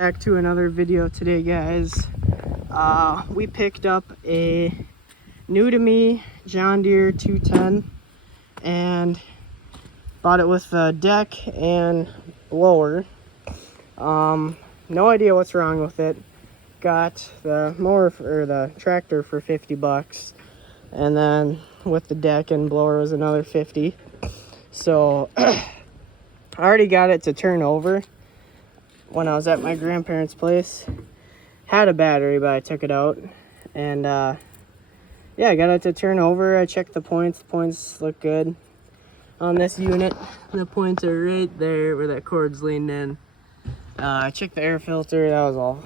Back to another video today, guys. We picked up a new to me John Deere 210 and bought it with a deck and blower. No idea what's wrong with it. Got the mower or the tractor for 50 bucks, and then with the deck and blower was another 50. So I already got it to turn over when I was at my grandparents' place. Had a battery, but I took it out, and yeah, I got it to turn over. I checked the points. The points look good on this unit. The points are right there where that cord's leaned in. I checked the air filter. That was all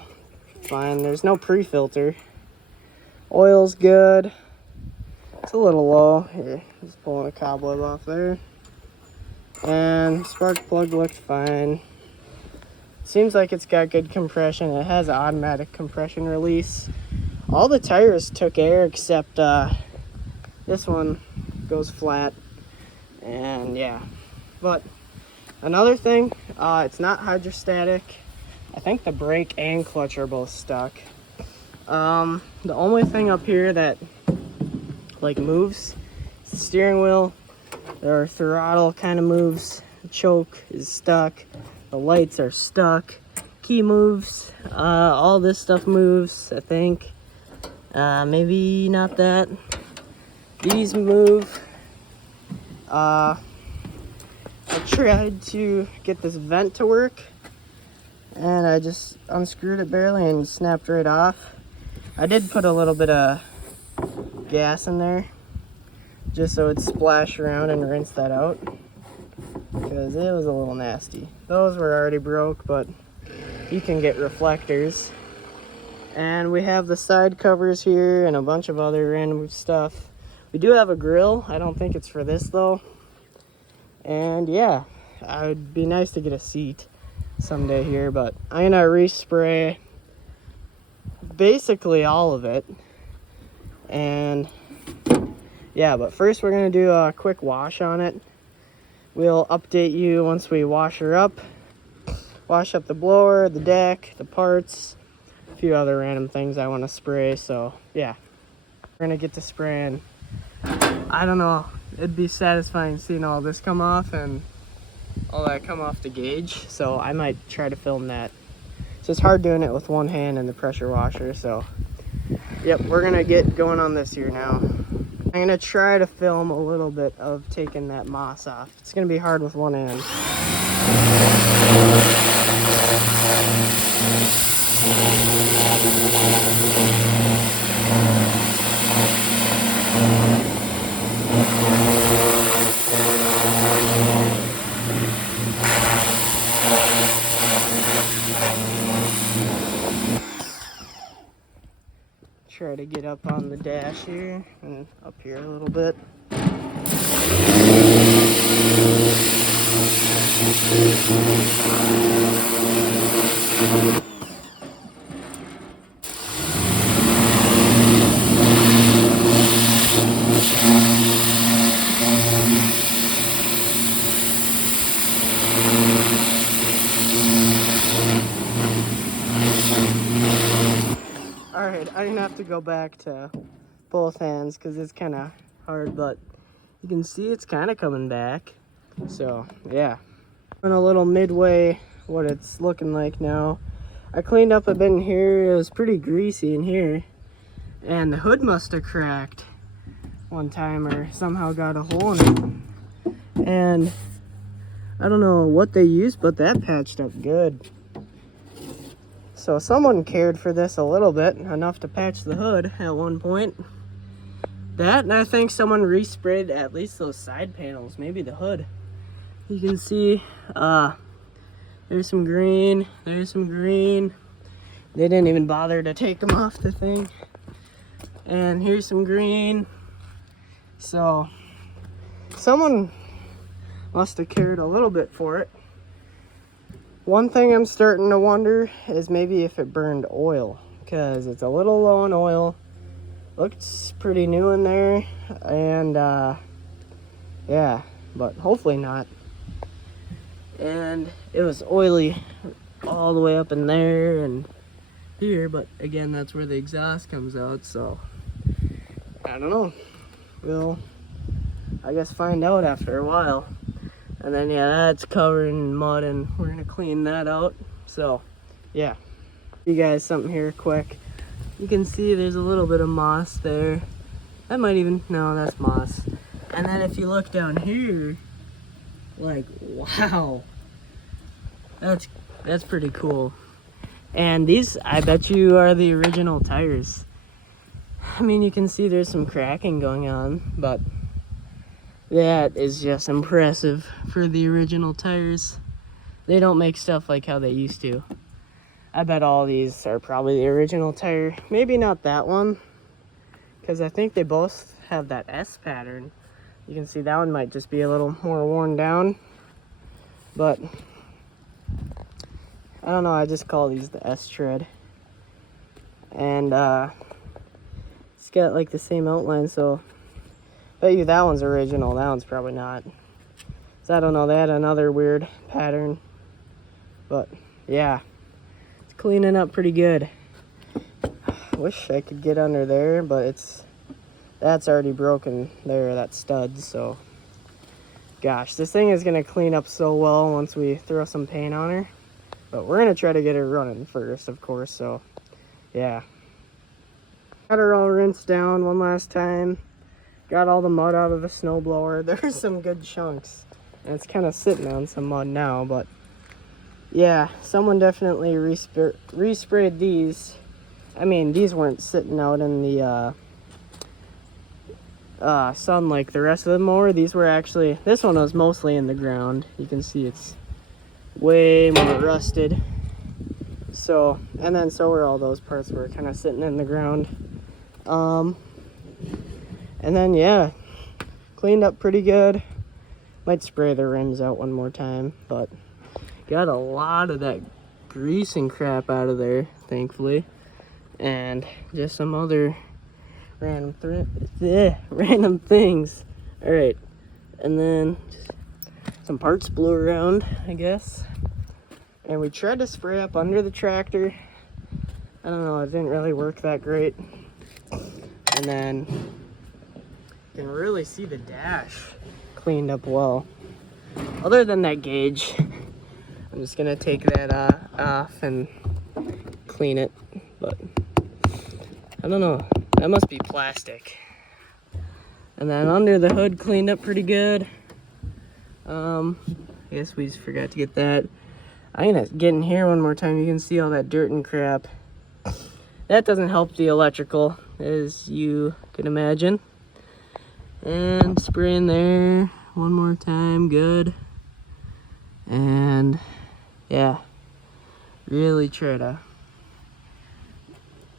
fine. There's no pre-filter. Oil's good. It's a little low. Here, just pulling a cobweb off there. And spark plug looked fine. Seems like it's got good compression. It has automatic compression release. All the tires took air except this one goes flat. And yeah, but another thing, it's not hydrostatic. I think the brake and clutch are both stuck. The only thing up here that like moves is the steering wheel. Their throttle kind of moves. The choke is stuck. The lights are stuck. Key moves. All this stuff moves, I think. Maybe not that. These move. I tried to get this vent to work, and I just unscrewed it barely and snapped right off. I did put a little bit of gas in there just so it'd splash around and rinse that out, because it was a little nasty. Those were already broke, but you can get reflectors. And we have the side covers here and a bunch of other random stuff. We do have a grill. I don't think it's for this though. And yeah, it would be nice to get a seat someday here, but I'm gonna respray basically all of it. And yeah, but first we're gonna do a quick wash on it. We'll update you once we wash her up. Wash up the blower, the deck, the parts, a few other random things I want to spray. So yeah, we're gonna get to spraying. I don't know, it'd be satisfying seeing all this come off and all that come off the gauge. So I might try to film that. It's just hard doing it with one hand and the pressure washer. So yep, we're gonna get going on this here now. I'm gonna try to film a little bit of taking that moss off. It's gonna be hard with one hand. Try to get up on the dash here and up here a little bit. Alright, I'm gonna have to go back to both hands because it's kind of hard, but you can see it's kind of coming back. So yeah, I'm a little midway what it's looking like now. I cleaned up a bit in here. It was pretty greasy in here, and the hood must have cracked one time or somehow got a hole in it, and I don't know what they used, but that patched up good. So someone cared for this a little bit, enough to patch the hood at one point. That, and I think someone resprayed at least those side panels, maybe the hood. You can see there's some green, there's some green. They didn't even bother to take them off the thing. And here's some green. So someone must have cared a little bit for it. One thing I'm starting to wonder is maybe if it burned oil, because it's a little low on oil. Looks pretty new in there, and yeah, but hopefully not. And it was oily all the way up in there and here, but again, that's where the exhaust comes out, so I don't know. We'll, I guess, find out after a while. And then, yeah, that's covered in mud, and we're gonna clean that out. So, yeah. You guys something here quick. You can see there's a little bit of moss there. That might even, no, that's moss. And then if you look down here, like, wow. That's pretty cool. And these, I bet you, are the original tires. I mean, you can see there's some cracking going on, but that is just impressive for the original tires. They don't make stuff like how they used to. I bet all these are probably the original tire. Maybe not that one, because I think they both have that S pattern. You can see that one might just be a little more worn down, but I don't know, I just call these the S tread. And it's got like the same outline, so I bet you that one's original. That one's probably not. So I don't know, they had another weird pattern. But yeah, it's cleaning up pretty good. Wish I could get under there, but that's already broken there, that stud, so gosh, this thing is gonna clean up so well once we throw some paint on her. But we're gonna try to get her running first, of course, so yeah. Got her all rinsed down one last time. Got all the mud out of the snowblower. There's some good chunks. And it's kind of sitting on some mud now, but yeah, someone definitely resprayed these. I mean, these weren't sitting out in the sun like the rest of the mower. These were actually, this one was mostly in the ground. You can see it's way more rusted. So, and then so were all those parts were kind of sitting in the ground. And then yeah, cleaned up pretty good. Might spray the rims out one more time, but got a lot of that grease and crap out of there, thankfully. And just some other random things. All right, and then some parts blew around, I guess. And we tried to spray up under the tractor. I don't know, it didn't really work that great. And then you can really see the dash cleaned up well. Other than that gauge, I'm just gonna take that off and clean it. But I don't know, that must be plastic. And then under the hood cleaned up pretty good. I guess we just forgot to get that. I'm gonna get in here one more time. You can see all that dirt and crap. That doesn't help the electrical, as you can imagine. And spray in there one more time, good. And yeah, really try to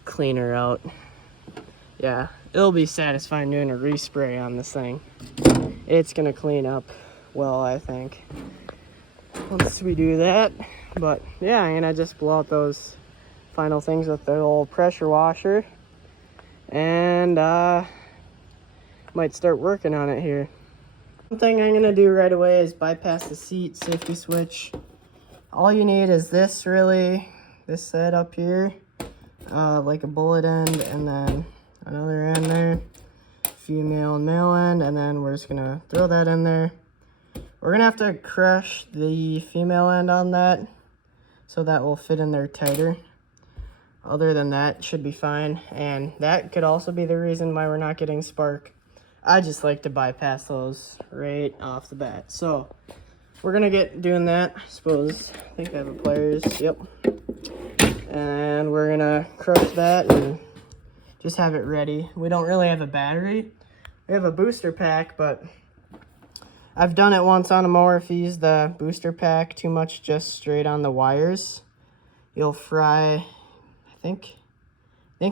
clean her out. Yeah, it'll be satisfying doing a respray on this thing. It's gonna clean up well, I think, once we do that. But yeah, I'm gonna just blow out those final things with the old pressure washer, and might start working on it here. One thing I'm gonna do right away is bypass the seat safety switch. All you need is this, really, this set up here, like a bullet end, and then another end there, female and male end, and then we're just gonna throw that in there. We're gonna have to crush the female end on that so that will fit in there tighter. Other than that, should be fine. And that could also be the reason why we're not getting spark. I just like to bypass those right off the bat. So we're gonna get doing that. I suppose, I think I have the pliers, yep. And we're gonna crush that and just have it ready. We don't really have a battery. We have a booster pack, but I've done it once on a mower. If you use the booster pack too much just straight on the wires, you'll fry, I think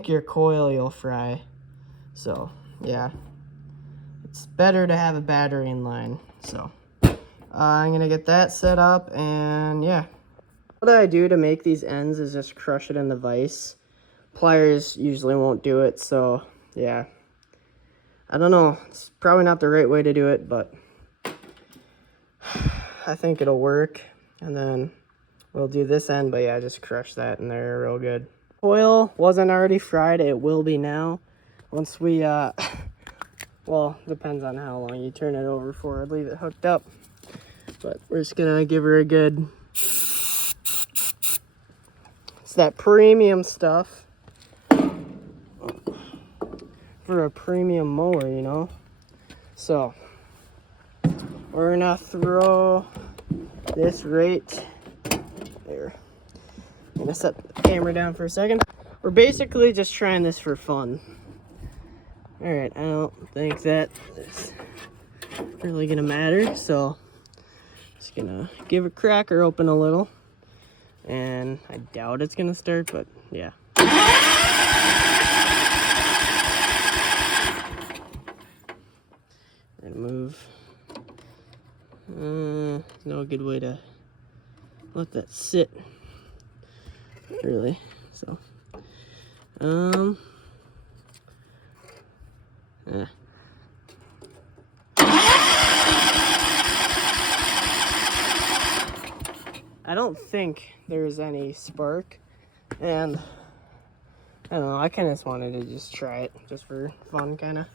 your coil you'll fry. So yeah, it's better to have a battery in line. So I'm gonna get that set up, and yeah. What I do to make these ends is just crush it in the vise. Pliers usually won't do it, so yeah. I don't know, it's probably not the right way to do it, but I think it'll work. And then we'll do this end, but yeah, just crush that in there real good. Oil wasn't already fried. It will be now. Once we, well, depends on how long you turn it over for. I'd leave it hooked up. But we're just gonna give her a good... It's that premium stuff. For a premium mower, you know? So, we're gonna throw this right there. I'm gonna set the camera down for a second. We're basically just trying this for fun. Alright, I don't think that is really gonna matter, so just gonna give a cracker open a little. And I doubt it's gonna start, but yeah. We're gonna move. No good way to let that sit, really. So, I don't think there's any spark, and I don't know, I kind of just wanted to just try it just for fun, kind of.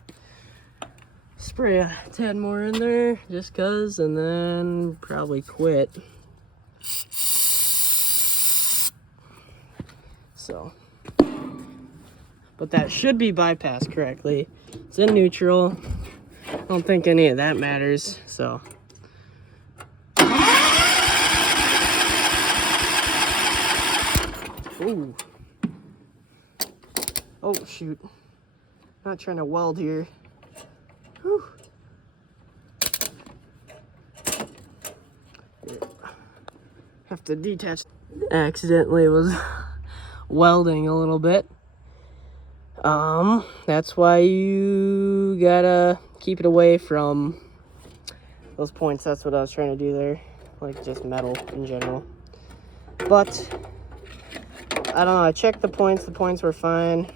Spray a tad more in there just cuz, and then probably quit. So, but that should be bypassed correctly. It's in neutral. I don't think any of that matters, so. Ooh. Oh, shoot. Not trying to weld here. Whew. Have to detach. Accidentally was welding a little bit. That's why you gotta keep it away from those points. That's what I was trying to do there. Like just metal in general. But I don't know, I checked the points were fine.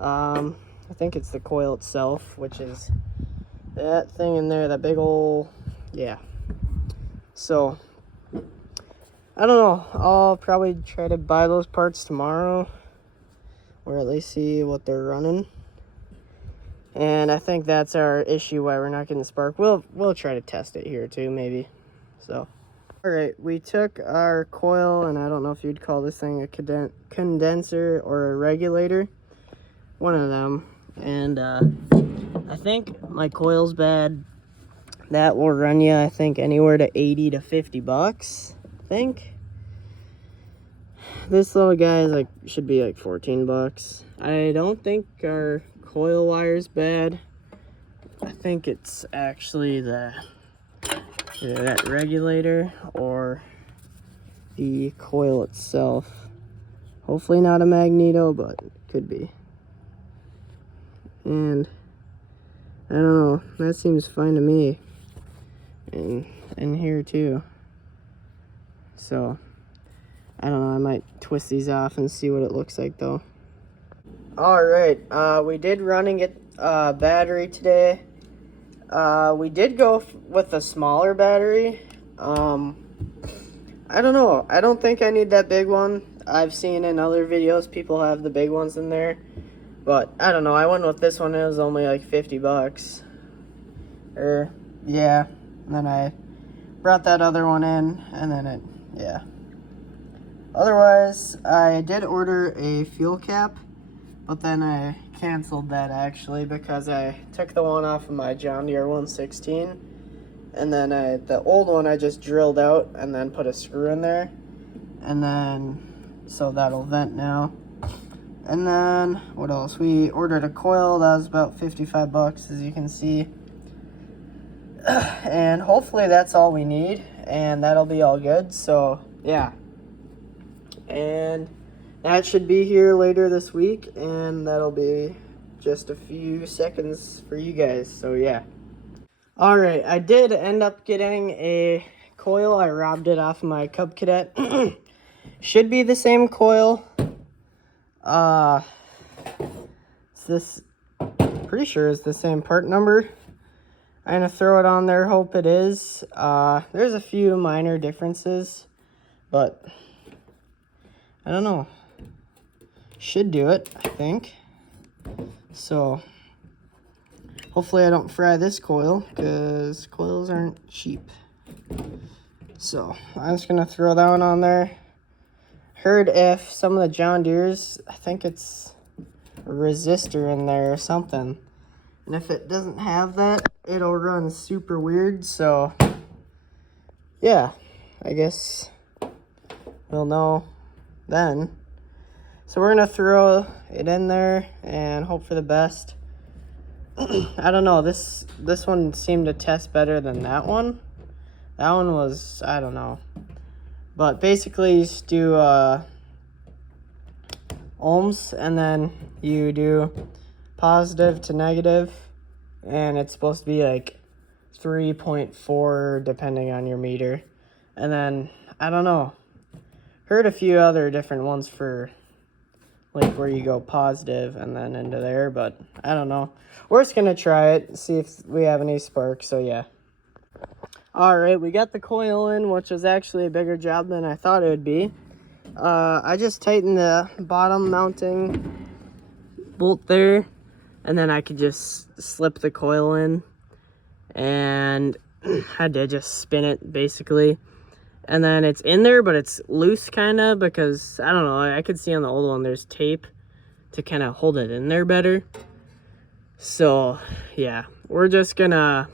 I think it's the coil itself, which is that thing in there, that big old, yeah. So, I don't know, I'll probably try to buy those parts tomorrow, or at least see what they're running. And I think that's our issue why we're not getting spark. We'll try to test it here too, maybe. So, all right, we took our coil, and I don't know if you'd call this thing a condenser or a regulator, one of them. And I think my coil's bad. That will run you, I think, anywhere to 80 to 50 bucks, I think. This little guy is should be like 14 bucks. I don't think our coil wire's bad. I think it's actually either that regulator or the coil itself. Hopefully not a magneto, but it could be. And I don't know, that seems fine to me. And here too. So I don't know, I might twist these off and see what it looks like though. Alright, we did run and get a battery today. We did go with a smaller battery. I don't know, I don't think I need that big one. I've seen in other videos people have the big ones in there. But, I don't know, I went with this one, it was only like 50 bucks. Yeah, and then I brought that other one in, and then yeah. Otherwise, I did order a fuel cap, but then I canceled that actually because I took the one off of my John Deere 116, and then the old one I just drilled out and then put a screw in there, and then, so that'll vent now. And then, what else? We ordered a coil that was about 55 bucks, as you can see. And hopefully that's all we need, and that'll be all good, so, yeah. And that should be here later this week, and that'll be just a few seconds for you guys, so yeah. Alright, I did end up getting a coil. I robbed it off my Cub Cadet. Should be the same coil. It's this, pretty sure it's the same part number. I'm gonna throw it on there, hope it is. There's a few minor differences. but I don't know. Should do it, I think. So hopefully I don't fry this coil, because coils aren't cheap. So I'm just gonna throw that one on there. Heard if some of the John Deere's, I think it's a resistor in there or something. And if it doesn't have that, it'll run super weird. So yeah, I guess we'll know then. So we're gonna throw it in there and hope for the best. I don't know, this one seemed to test better than that one. That one was, I don't know. But basically you just do ohms, and then you do positive to negative, and it's supposed to be like 3.4 depending on your meter. And then, I don't know, heard a few other different ones for like where you go positive and then into there, but I don't know. We're just gonna try it, see if we have any spark. So yeah. All right, we got the coil in, which was actually a bigger job than I thought it would be. I just tightened the bottom mounting bolt there, and then I could just slip the coil in, and had to just spin it basically. And then it's in there, but it's loose kind of, because I don't know, I could see on the old one there's tape to kind of hold it in there better. So yeah, we're just gonna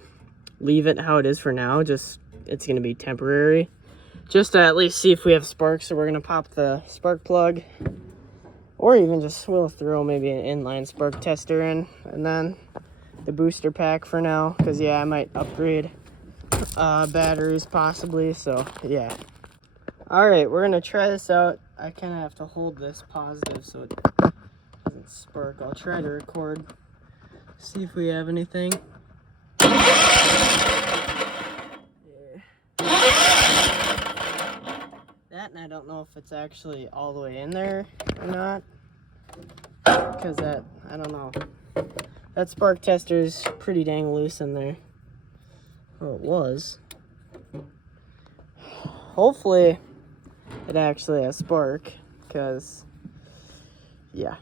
leave it how it is for now. Just, it's gonna be temporary, just to at least see if we have sparks. So we're gonna pop the spark plug, or even just, we'll throw maybe an inline spark tester in, and then the booster pack for now, because yeah, I might upgrade batteries possibly. So yeah. All right, we're gonna try this out. I kind of have to hold this positive so it doesn't spark. I'll try to record, see if we have anything. That, and I don't know if it's actually all the way in there or not, because that, I don't know, that spark tester is pretty dang loose in there. Well, it was. Hopefully it actually has spark, because yeah,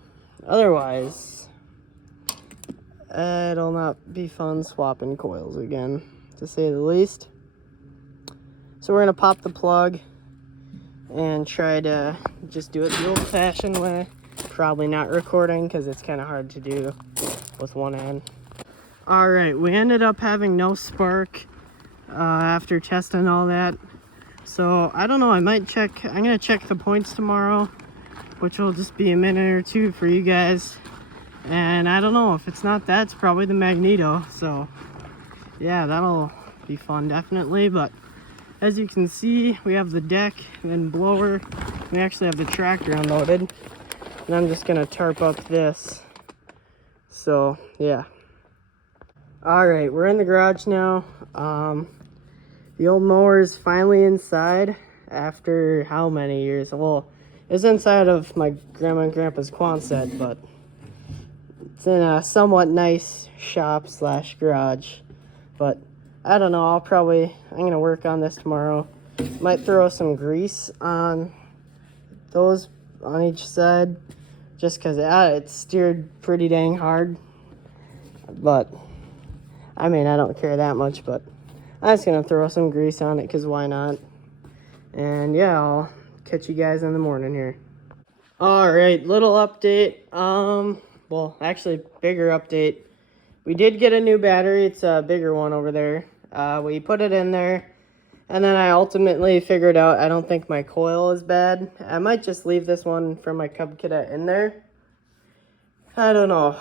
otherwise it'll not be fun swapping coils again, to say the least. So we're gonna pop the plug and try to just do it the old-fashioned way. Probably not recording, because it's kind of hard to do with one hand. All right, we ended up having no spark after testing all that. So I don't know, I might check, I'm gonna check the points tomorrow, which will just be a minute or two for you guys. And I don't know, if it's not that, it's probably the magneto. So yeah, that'll be fun definitely. But as you can see, we have the deck and blower. We actually have the tractor unloaded. And I'm just gonna tarp up this. So yeah. All right, we're in the garage now. The old mower is finally inside after how many years? Well, it's inside of my grandma and grandpa's Quonset, but it's in a somewhat nice shop slash garage. But I don't know, I'm gonna work on this tomorrow. Might throw some grease on those on each side, just because it's steered pretty dang hard. But I mean, I don't care that much, but I'm just gonna throw some grease on it, because why not? And yeah, I'll catch you guys in the morning here. All right, little update. Well, actually, bigger update. We did get a new battery. It's a bigger one over there. We put it in there, and then I ultimately figured out I don't think my coil is bad. I might just leave this one from my Cub Cadet in there. I don't know.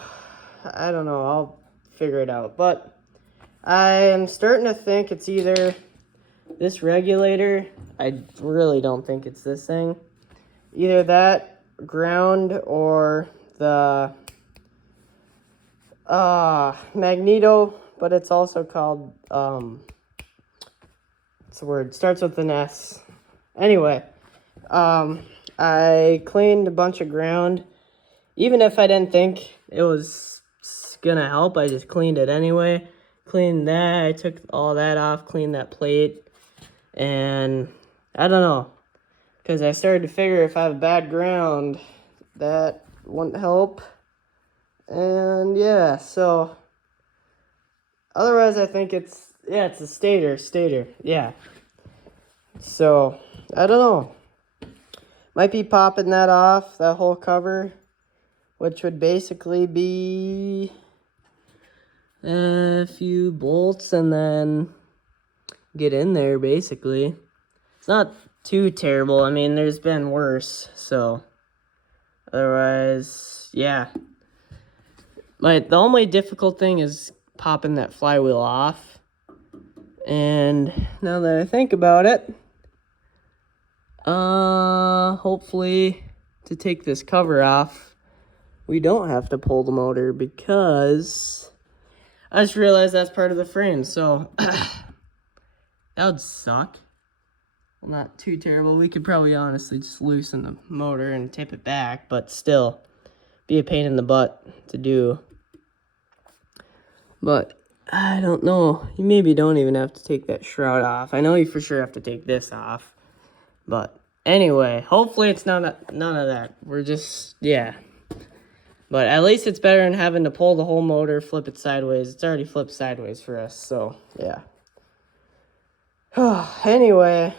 I'll figure it out. But I am starting to think it's either this regulator. I really don't think it's this thing. Either that, ground, or the magneto, but it's also called, what's the word? Starts with an S. Anyway, I cleaned a bunch of ground. Even if I didn't think it was gonna help, I just cleaned it anyway. Cleaned that, I took all that off, cleaned that plate, and I don't know. because I started to figure if I have bad ground, that wouldn't help. And yeah, so otherwise I think it's a stator, yeah. So, I don't know. Might be popping that off, that whole cover, which would basically be a few bolts and then get in there, basically. It's not too terrible. I mean, there's been worse, so otherwise, yeah. The only difficult thing is popping that flywheel off. And now that I think about it, hopefully to take this cover off, we don't have to pull the motor, because I just realized that's part of the frame, so that would suck. Well, not too terrible. We could probably honestly just loosen the motor and tip it back, but still be a pain in the butt to do. But I don't know. You maybe don't even have to take that shroud off. I know you for sure have to take this off. But anyway, hopefully it's none of that. We're just, yeah. But at least it's better than having to pull the whole motor, flip it sideways. It's already flipped sideways for us, so yeah. Anyway,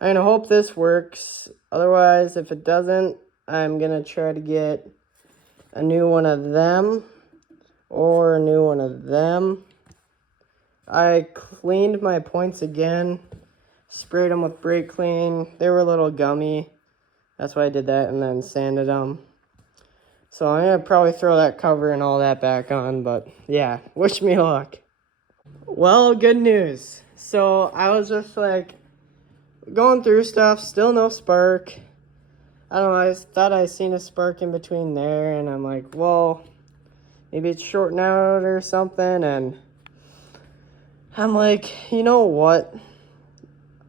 I'm going to hope this works. Otherwise, if it doesn't, I'm going to try to get a new one of them or a new one of them. I cleaned my points again, sprayed them with brake clean. They were a little gummy. That's why I did that, and then sanded them. So I'm going to probably throw that cover and all that back on, but yeah, wish me luck. Well, good news. So I was just like going through stuff, still no spark. I don't know, I thought I seen a spark in between there, and I'm like, well, maybe it's shorting out or something, and I'm like, you know what?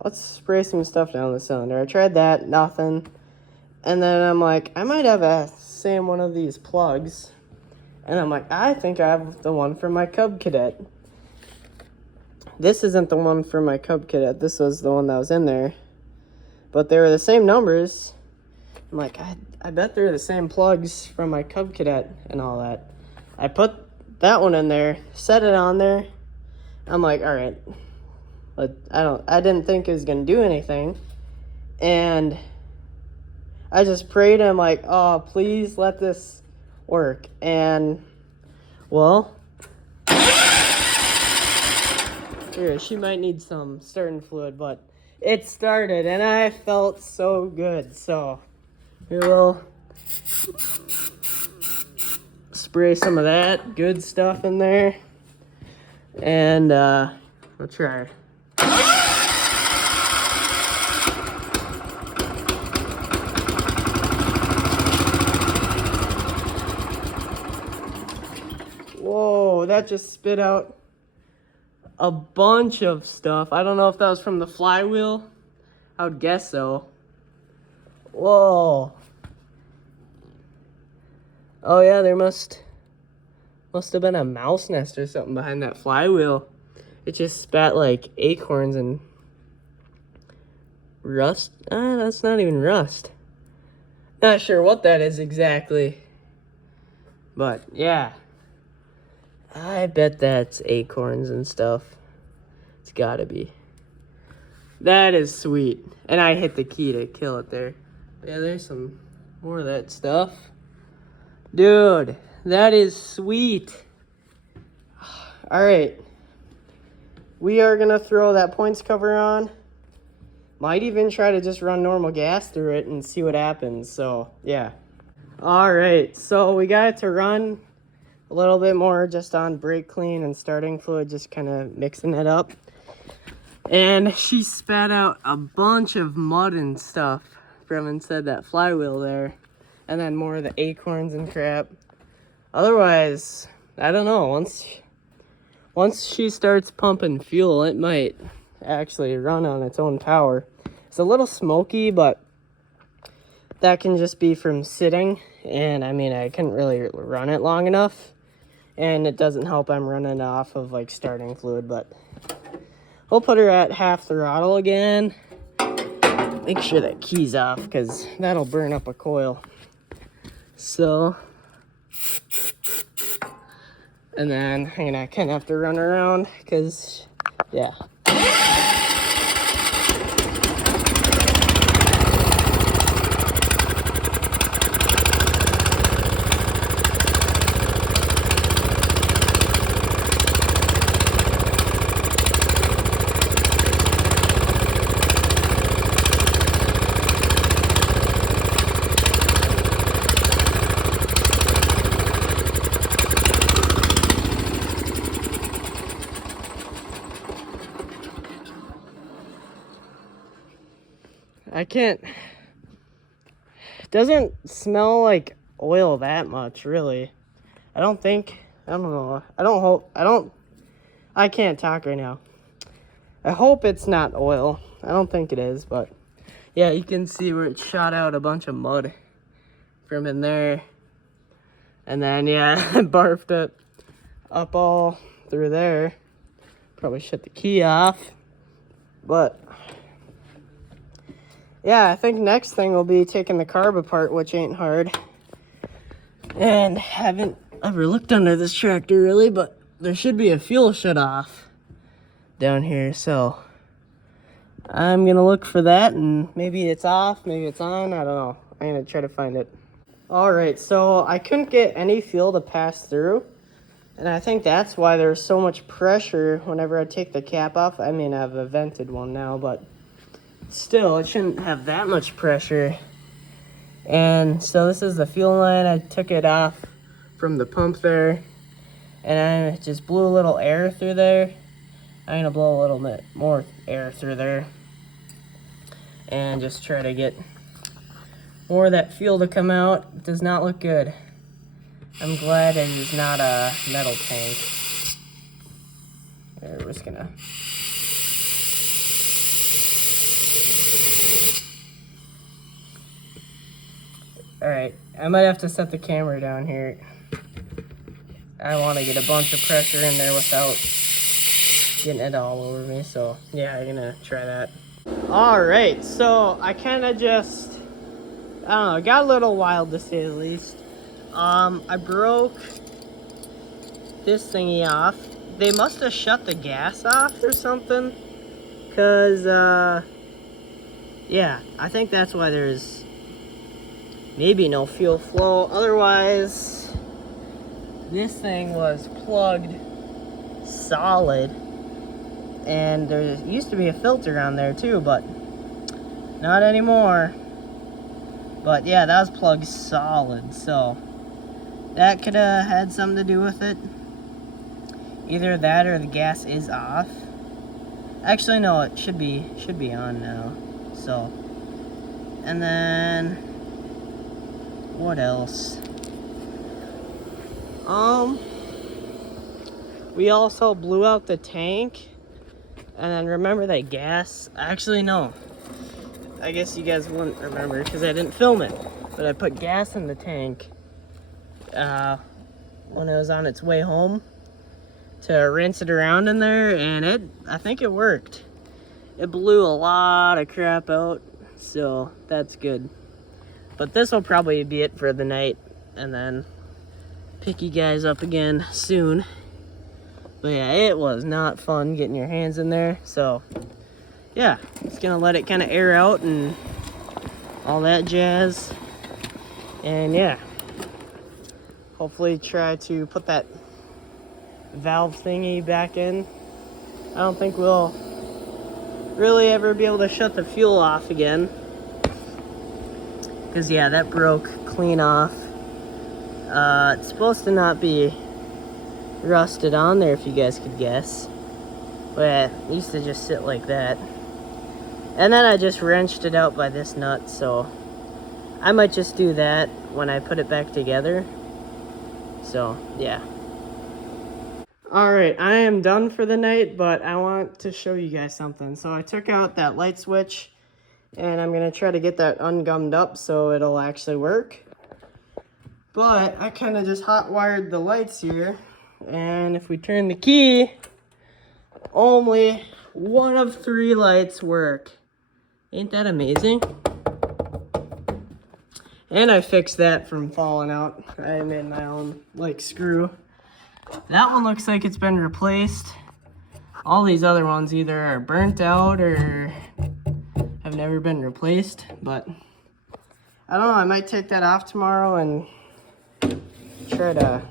Let's spray some stuff down the cylinder. I tried that, nothing. And then I'm like, I might have a same one of these plugs. And I'm like, I think I have the one for my Cub Cadet. This isn't the one for my Cub Cadet. This was the one that was in there. But they were the same numbers. I'm like, I bet they're the same plugs from my Cub Cadet and all that. I put that one in there, set it on there. I'm like, all right. But I didn't think it was going to do anything. And I just prayed, and I'm like, oh, please let this work. And, well, here, she might need some starting fluid, but it started, and I felt so good. So, here we'll spray some of that good stuff in there, and we'll try. Whoa, that just spit out a bunch of stuff. I don't know if that was from the flywheel. I would guess so. Whoa. Oh yeah, there must have been a mouse nest or something behind that flywheel. It just spat like acorns and rust. That's not even rust. Not sure what that is exactly. But yeah. I bet that's acorns and stuff. It's gotta be. That is sweet. And I hit the key to kill it there. But yeah, there's some more of that stuff. Dude, that is sweet. Alright. We are gonna throw that points cover on. Might even try to just run normal gas through it and see what happens. So, yeah. Alright, so we got it to run a little bit more just on brake clean and starting fluid, just kind of mixing it up. And she spat out a bunch of mud and stuff from inside that flywheel there. And then more of the acorns and crap. Otherwise, I don't know. Once she starts pumping fuel, it might actually run on its own power. It's a little smoky, but that can just be from sitting. And I mean, I couldn't really run it long enough. And it doesn't help I'm running off of like starting fluid, but we'll put her at half throttle again. make sure that key's off because that'll burn up a coil. So, and then I'm gonna kind of have to run around because, yeah. I can't, it doesn't smell like oil that much, really. I don't know, I can't talk right now. I hope it's not oil. I don't think it is, but yeah, you can see where it shot out a bunch of mud from in there. And then, yeah, I barfed it up all through there. Probably shut the key off, but yeah, I think next thing will be taking the carb apart, which ain't hard. And haven't ever looked under this tractor really, but there should be a fuel shut off down here. So I'm gonna look for that, and maybe it's off, maybe it's on, I don't know. I'm gonna try to find it. All right, so I couldn't get any fuel to pass through. And I think that's why there's so much pressure whenever I take the cap off. I mean, I have a vented one now, but still, it shouldn't have that much pressure. And so this is the fuel line. I took it off from the pump there, and I just blew a little air through there. I'm gonna blow a little bit more air through there and just try to get more of that fuel to come out. It does not look good. I'm glad it is not a metal tank. There, we're just gonna... Alright, I might have to set the camera down here. I want to get a bunch of pressure in there without getting it all over me, so yeah, I'm gonna try that. Alright, so I kind of just, I don't know, got a little wild to say the least. I broke this thingy off. They must have shut the gas off or something, because, yeah, I think that's why there's maybe no fuel flow. Otherwise, this thing was plugged solid, and there used to be a filter on there too, but not anymore. But yeah, that was plugged solid, so that could have had something to do with it. Either that or the gas is off. Actually, no, it should be on now. So, and then what else? We also blew out the tank, and then remember that gas? Actually, no. I guess you guys wouldn't remember because I didn't film it, but I put gas in the tank when it was on its way home to rinse it around in there, and I think it worked. It blew a lot of crap out, so that's good. But this will probably be it for the night, and then pick you guys up again soon. But yeah, it was not fun getting your hands in there, so yeah, just gonna let it kind of air out and all that jazz. And yeah, hopefully try to put that valve thingy back in. I don't think we'll really ever be able to shut the fuel off again, because yeah, that broke clean off. It's supposed to not be rusted on there, if you guys could guess, but it used to just sit like that. And then I just wrenched it out by this nut, so I might just do that when I put it back together. So yeah. Alright, I am done for the night, but I want to show you guys something. So I took out that light switch, and I'm going to try to get that ungummed up so it'll actually work. But I kind of just hot wired the lights here, and if we turn the key, only one of 3 lights work. Ain't that amazing? And I fixed that from falling out. I made my own, like, screw. That one looks like it's been replaced. All these other ones either are burnt out or have never been replaced, but I don't know, I might take that off tomorrow and try to...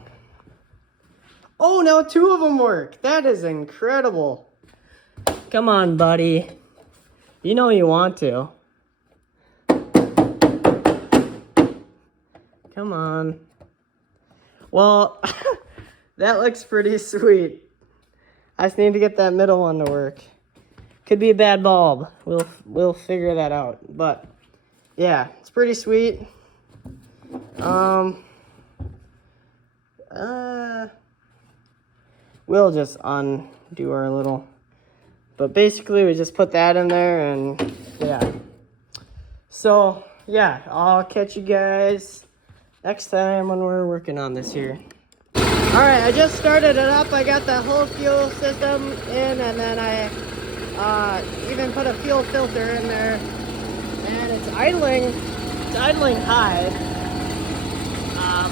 Oh, now 2 of them work. That is incredible. Come on, buddy. You know you want to. Come on. Well, that looks pretty sweet. I just need to get that middle one to work. Could be a bad bulb. We'll figure that out. But yeah, it's pretty sweet. We'll just undo our little. But basically, we just put that in there, and yeah. So yeah, I'll catch you guys next time when we're working on this here. All right, I just started it up. I got the whole fuel system in, and then I even put a fuel filter in there, and it's idling. It's idling high,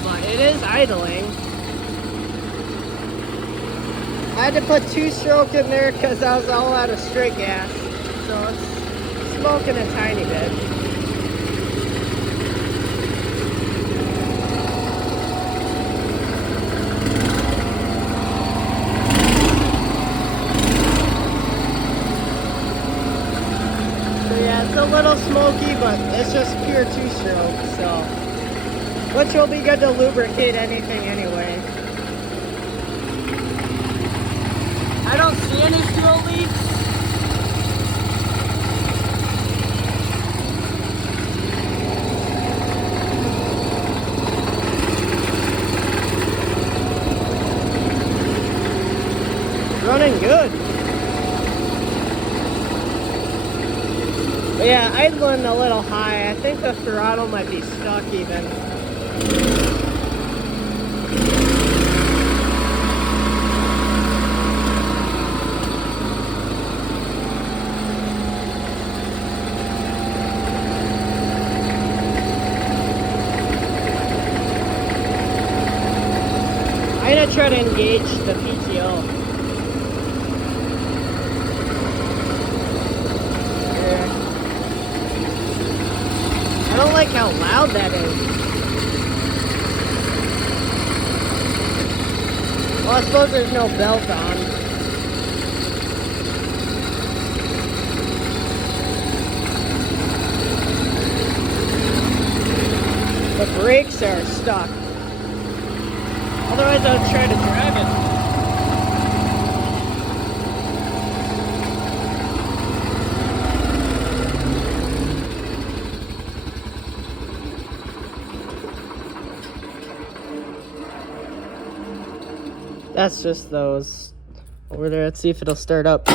but it is idling. I had to put 2-stroke in there because I was all out of straight gas, so it's smoking a tiny bit. It's a little smoky, but it's just pure 2-stroke, so which will be good to lubricate anything anyway. I don't see any fuel leaks. Running good. But yeah, idling a little high. I think the throttle might be stuck even. I'm gonna try to engage the PTO. I don't like how loud that is. Well, I suppose there's no belt on. The brakes are stuck. Otherwise, I would try to drive it. That's just those over there. Let's see if it'll start up.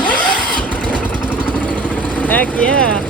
Heck yeah.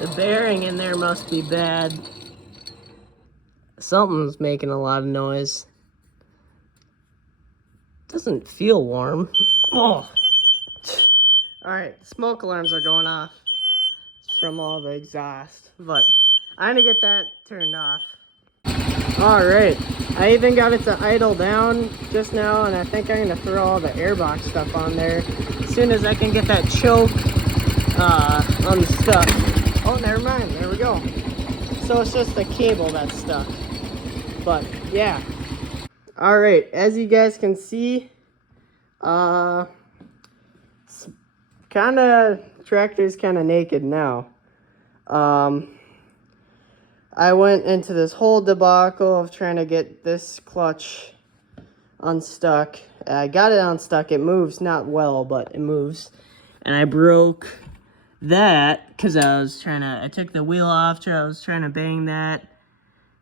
The bearing in there must be bad. Something's making a lot of noise. Doesn't feel warm. Oh. Alright, smoke alarms are going off from all the exhaust, but I'm gonna get that turned off. Alright, I even got it to idle down just now, and I think I'm gonna throw all the airbox stuff on there as soon as I can get that choke unstuck. Oh, never mind, there we go. So it's just the cable that's stuck. But yeah. All right, as you guys can see, tractor's kind of naked now. I went into this whole debacle of trying to get this clutch unstuck. I got it unstuck. It moves, not well, but it moves. And I broke that because I took the wheel off, I was trying to bang that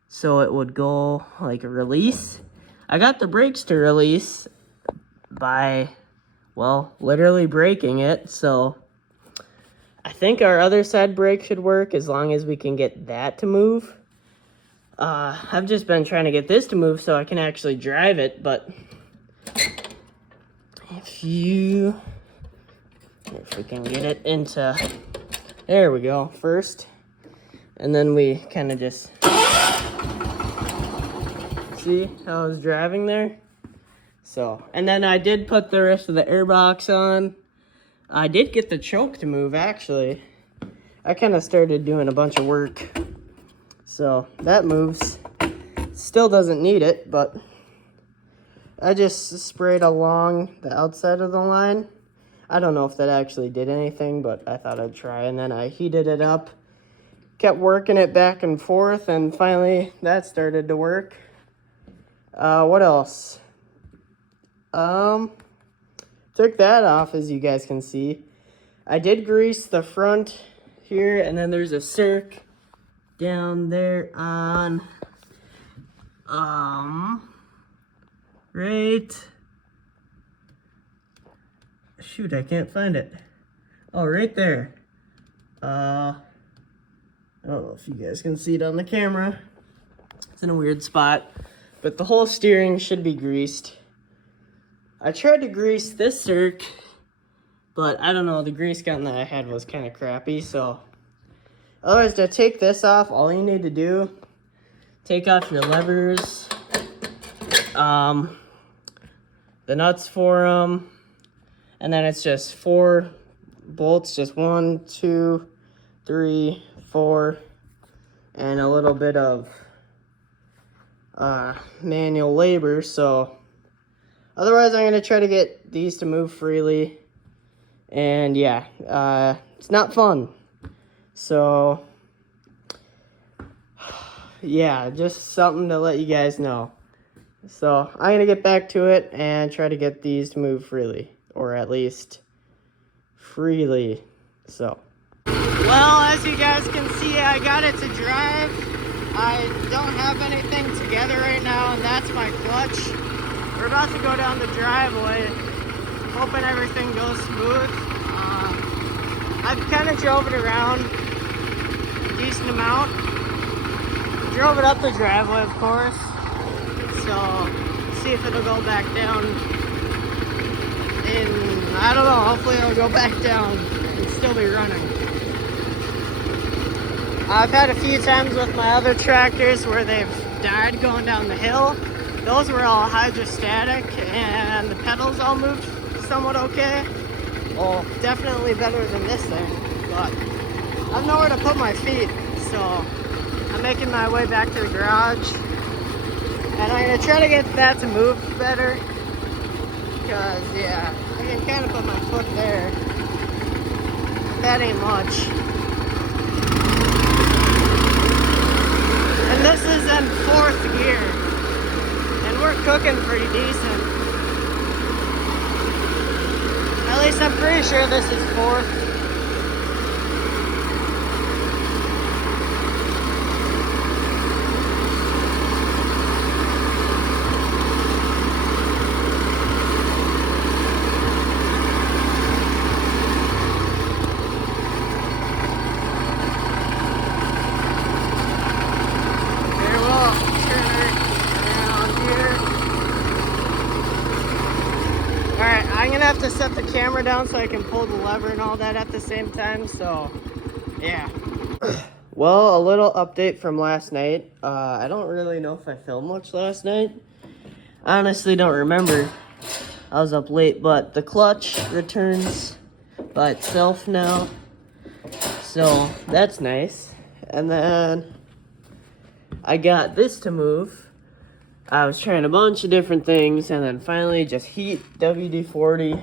so it would go like a release. I got the brakes to release by, well, literally breaking it. So I think our other side brake should work as long as we can get that to move. I've just been trying to get this to move so I can actually drive it, but if we can get it into, there we go, first. And then we kind of just, see how I was driving there? So, and then I did put the rest of the airbox on. I did get the choke to move, actually. I kind of started doing a bunch of work. So, that moves. Still doesn't need it, but I just sprayed along the outside of the line. I don't know if that actually did anything, but I thought I'd try. And then I heated it up, kept working it back and forth, and finally that started to work. What else? Took that off, as you guys can see. I did grease the front here, and then there's a circ down there on, right, shoot, I can't find it. Oh, right there. I don't know if you guys can see it on the camera. It's in a weird spot, but the whole steering should be greased. I tried to grease this circ, but I don't know, the grease gun that I had was kind of crappy, so. Otherwise, to take this off, all you need to do, take off your levers, the nuts for them, and then it's just 4 bolts, just 1, 2, 3, 4, and a little bit of manual labor. So otherwise, I'm gonna try to get these to move freely, and yeah, it's not fun. So yeah, just something to let you guys know. So I'm gonna get back to it and try to get these to move freely, or at least freely. So, well, as you guys can see, I got it to drive. I don't have anything together right now, and that's my clutch. We're about to go down the driveway, hoping everything goes smooth. I've kind of drove it around a decent amount. Drove it up the driveway, of course. So, see if it'll go back down. And I don't know, hopefully it'll go back down and still be running. I've had a few times with my other tractors where they've died going down the hill. Those were all hydrostatic and the pedals all moved somewhat okay. Well, definitely better than this thing, but I have nowhere to put my feet, so I'm making my way back to the garage. And I'm gonna try to get that to move better, because yeah, I can kind of put my foot there. That ain't much. And this is in 4th gear, and we're cooking pretty decent. At least I'm pretty sure this is 4th. I'm gonna have to set the camera down so I can pull the lever and all that at the same time, so yeah. Well, a little update from last night. I don't really know if I filmed much last night. I honestly don't remember. I was up late, but the clutch returns by itself now, so that's nice. And then I got this to move. I was trying a bunch of different things, and then finally just heat WD-40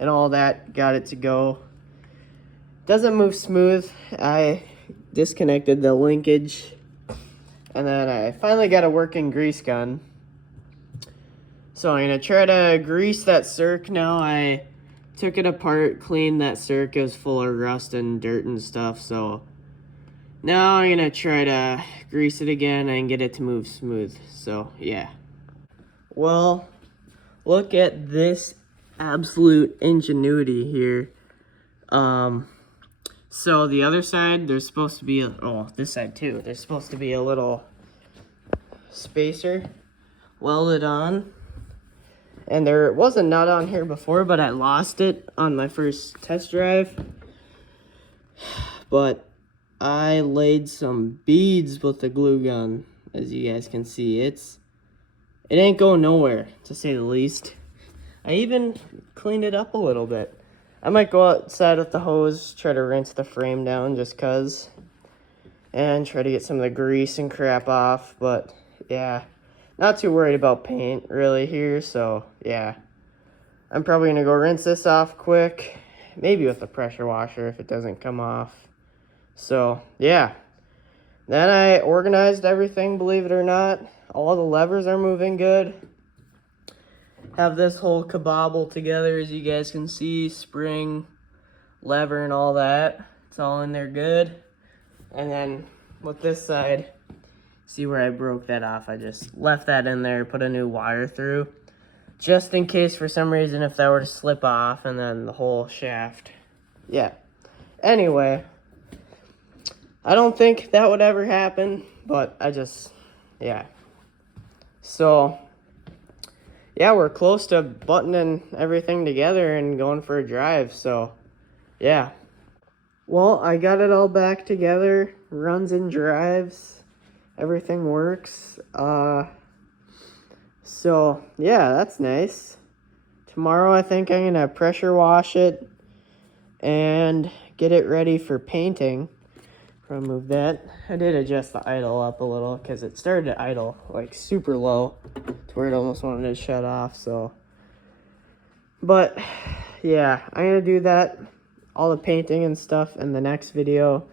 and all that, got it to go. Doesn't move smooth. I disconnected the linkage, and then I finally got a working grease gun. So I'm gonna try to grease that circ now. I took it apart, cleaned that circ. It was full of rust and dirt and stuff, so now I'm gonna try to grease it again and get it to move smooth. So yeah. Well, look at this absolute ingenuity here. So the other side, there's supposed to be, this side too, there's supposed to be a little spacer welded on. And there was a nut on here before, but I lost it on my first test drive. But I laid some beads with the glue gun, as you guys can see. It ain't going nowhere, to say the least. I even cleaned it up a little bit. I might go outside with the hose, try to rinse the frame down just cause, and try to get some of the grease and crap off, but yeah, not too worried about paint really here, so yeah. I'm probably gonna go rinse this off quick, maybe with a pressure washer if it doesn't come off. So yeah, then I organized everything, believe it or not. All the levers are moving good. Have this whole kabobble together, as you guys can see, spring, lever, and all that. It's all in there good. And then with this side, see where I broke that off? I just left that in there, put a new wire through, just in case for some reason if that were to slip off, and then the whole shaft. Yeah. Anyway, I don't think that would ever happen, but yeah. So yeah, we're close to buttoning everything together and going for a drive, so yeah. Well, I got it all back together, runs and drives, everything works. So yeah, that's nice. Tomorrow I think I'm gonna pressure wash it and get it ready for painting. Remove that. I did adjust the idle up a little because it started to idle like super low to where it almost wanted to shut off. So, but yeah, I'm gonna do that, all the painting and stuff in the next video,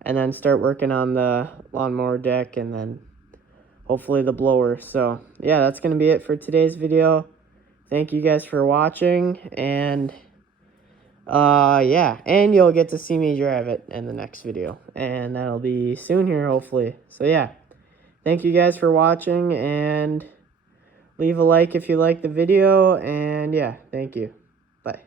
and then start working on the lawnmower deck and then hopefully the blower. So yeah, that's gonna be it for today's video. Thank you guys for watching, and yeah, and you'll get to see me drive it in the next video, and that'll be soon here, hopefully. So yeah, thank you guys for watching, and leave a like if you like the video, and yeah, thank you. Bye.